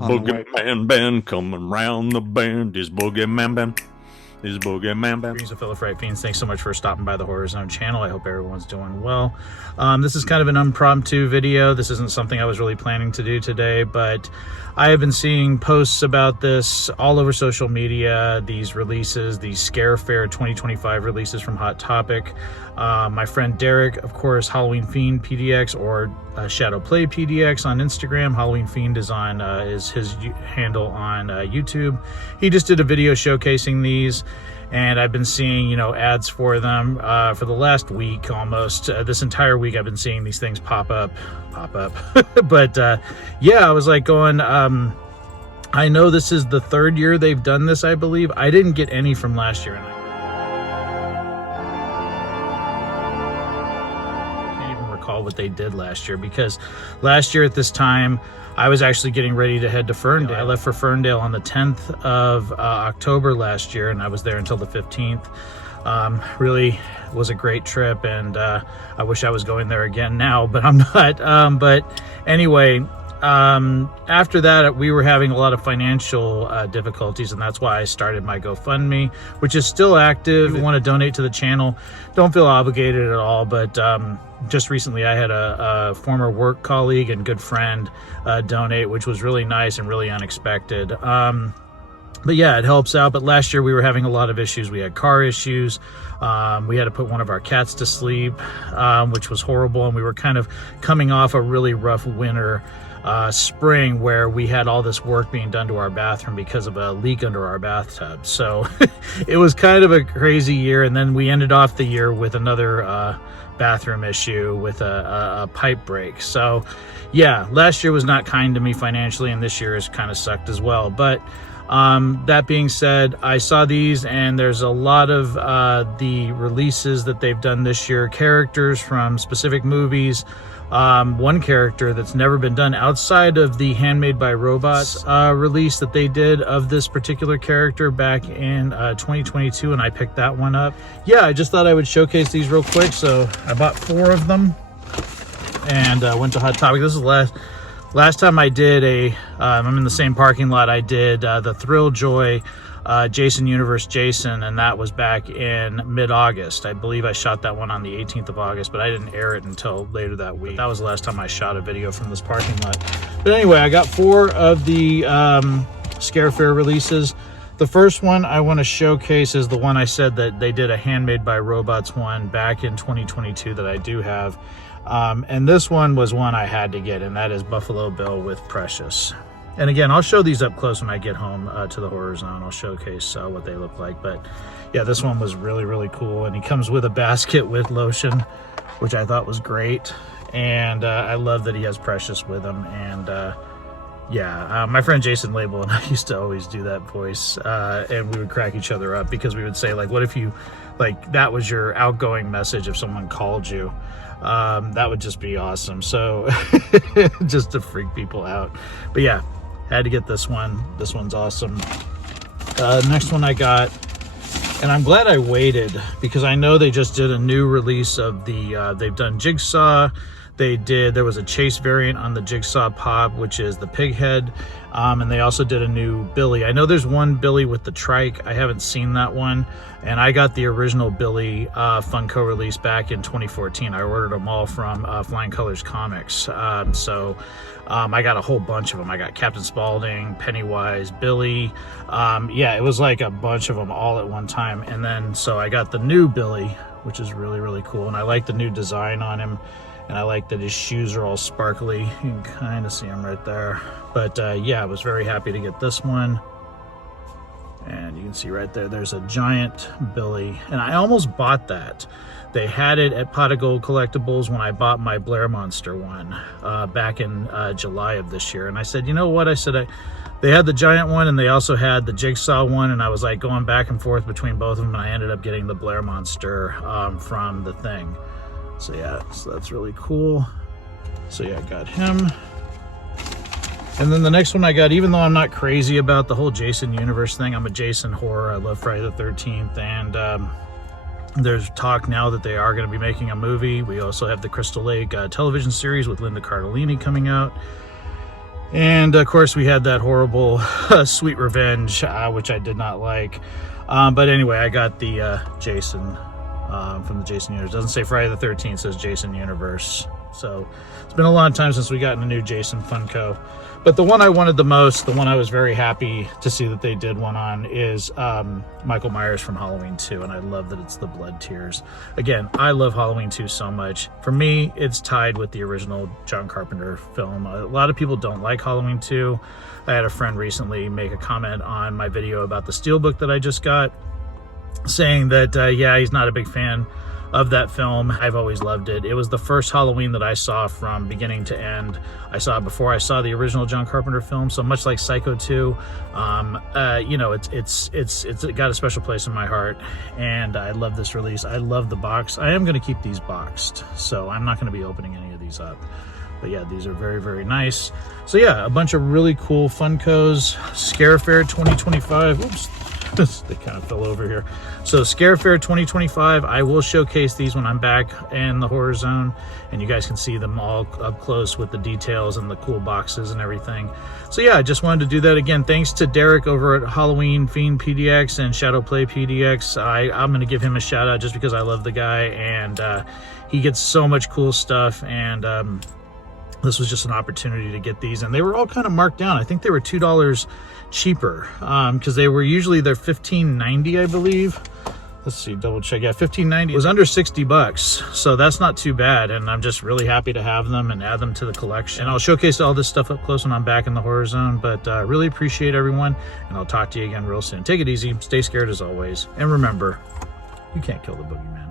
Boogeyman band coming round the bend. Is Boogeyman band. Is Boogeyman band. Greetings, fellow Fright Fiends. Thanks so much for stopping by the Horror Zone channel. I hope everyone's doing well. This is kind of an impromptu video. This isn't something I was really planning to do today, but I have been seeing posts about this all over social media, these releases, these Scare Fair 2025 releases from Hot Topic. My friend Derek, of course, Halloween Fiend PDX, or Shadow Play PDX on Instagram. Halloween Fiend is his handle on YouTube. He just did a video showcasing these, and I've been seeing, ads for them for the last week almost. This entire week I've been seeing these things pop up. But yeah, I was like going, I know this is the third year they've done this, I believe. I didn't get any from last year, and I can't even recall what they did last year, because last year at this time I was actually getting ready to head to Ferndale. I left for Ferndale on the 10th of October last year, and I was there until the 15th. Really was a great trip, and I wish I was going there again now, but I'm not. But anyway, after that, we were having a lot of financial difficulties, and that's why I started my GoFundMe, which is still active. If you want to donate to the channel, don't feel obligated at all, but just recently I had a former work colleague and good friend donate, which was really nice and really unexpected. But yeah, it helps out. But last year we were having a lot of issues. We had car issues. We had to put one of our cats to sleep, which was horrible. And we were kind of coming off a really rough winter, spring, where we had all this work being done to our bathroom because of a leak under our bathtub. So it was kind of a crazy year. And then we ended off the year with another bathroom issue with a pipe break. So yeah, last year was not kind to me financially, and this year has kind of sucked as well. But that being said, I saw these, and there's a lot of the releases that they've done this year, characters from specific movies. One character that's never been done outside of the Handmade by Robots release that they did of this particular character back in 2022, and I picked that one up. Yeah, I just thought I would showcase these real quick. So I bought 4 of them and went to Hot Topic. This is last time I did I'm in the same parking lot I did the Thrill Joy Jason Universe Jason, and that was back in mid-August. I believe I shot that one on the 18th of August, but I didn't air it until later that week. That was the last time I shot a video from this parking lot. But anyway, I got 4 of the Scare Fair releases. The first one I want to showcase is the one I said that they did a Handmade by Robots one back in 2022 that I do have. And this one was one I had to get, and that is Buffalo Bill with Precious. And again, I'll show these up close when I get home to the Horror Zone. I'll showcase what they look like. But yeah, this one was really, really cool. And he comes with a basket with lotion, which I thought was great. And I love that he has Precious with him. And yeah, my friend Jason Label and I used to always do that voice. And we would crack each other up, because we would say, like, what if you, like, that was your outgoing message if someone called you? That would just be awesome. So just to freak people out. But yeah, had to get this one. This one's awesome. Next one I got, and I'm glad I waited, because I know they just did a new release of the they've done Jigsaw. There was a Chase variant on the Jigsaw Pop, which is the pig head. And they also did a new Billy. I know there's one Billy with the trike. I haven't seen that one. And I got the original Billy Funko release back in 2014. I ordered them all from Flying Colors Comics. So I got a whole bunch of them. I got Captain Spaulding, Pennywise, Billy. Yeah, it was like a bunch of them all at one time. And then, so I got the new Billy, which is really, really cool. And I like the new design on him. And I like that his shoes are all sparkly. You can kind of see them right there. But yeah, I was very happy to get this one. And you can see right there, there's a giant Billy. And I almost bought that. They had it at Pot of Gold Collectibles when I bought my Blair Monster one back in July of this year. And I said, you know what? I said, they had the giant one, and they also had the Jigsaw one. And I was like going back and forth between both of them. And I ended up getting the Blair Monster from the thing. So yeah, so that's really cool. So yeah, I got him. And then the next one I got, even though I'm not crazy about the whole Jason Universe thing, I'm a Jason horror. I love Friday the 13th. And there's talk now that they are going to be making a movie. We also have the Crystal Lake television series with Linda Cardellini coming out. And of course we had that horrible Sweet Revenge, which I did not like. But anyway, I got the Jason from the Jason Universe. It doesn't say Friday the 13th, it says Jason Universe. So it's been a long time since we got a new Jason Funko. But the one I wanted the most, the one I was very happy to see that they did one on, is Michael Myers from Halloween 2. And I love that it's the blood tears. Again, I love Halloween 2 so much. For me, it's tied with the original John Carpenter film. A lot of people don't like Halloween 2. I had a friend recently make a comment on my video about the Steelbook that I just got, saying that, yeah, he's not a big fan of that film. I've always loved it. It was the first Halloween that I saw from beginning to end. I saw it before I saw the original John Carpenter film, so much like Psycho 2, you know, it's got a special place in my heart, and I love this release. I love the box. I am going to keep these boxed, so I'm not going to be opening any of these up. But yeah, these are very, very nice. So yeah, a bunch of really cool Funkos. Scare Fair 2025. Oops. They kind of fell over here. So Scare Fair 2025, I will showcase these when I'm back in the Horror Zone, and you guys can see them all up close with the details and the cool boxes and everything. So yeah, I just wanted to do that again. Thanks to Derek over at Halloween Fiend PDX and Shadow Play PDX. I'm going to give him a shout out just because I love the guy, and he gets so much cool stuff, and this was just an opportunity to get these, and they were all kind of marked down. I think they were $2 cheaper, because they were usually they're $15.90, I believe. Let's see, double check. Yeah, $15.90. It was under $60, so that's not too bad, and I'm just really happy to have them and add them to the collection. And I'll showcase all this stuff up close when I'm back in the Horror Zone, but really appreciate everyone, and I'll talk to you again real soon. Take it easy, stay scared as always, and remember, you can't kill the boogeyman.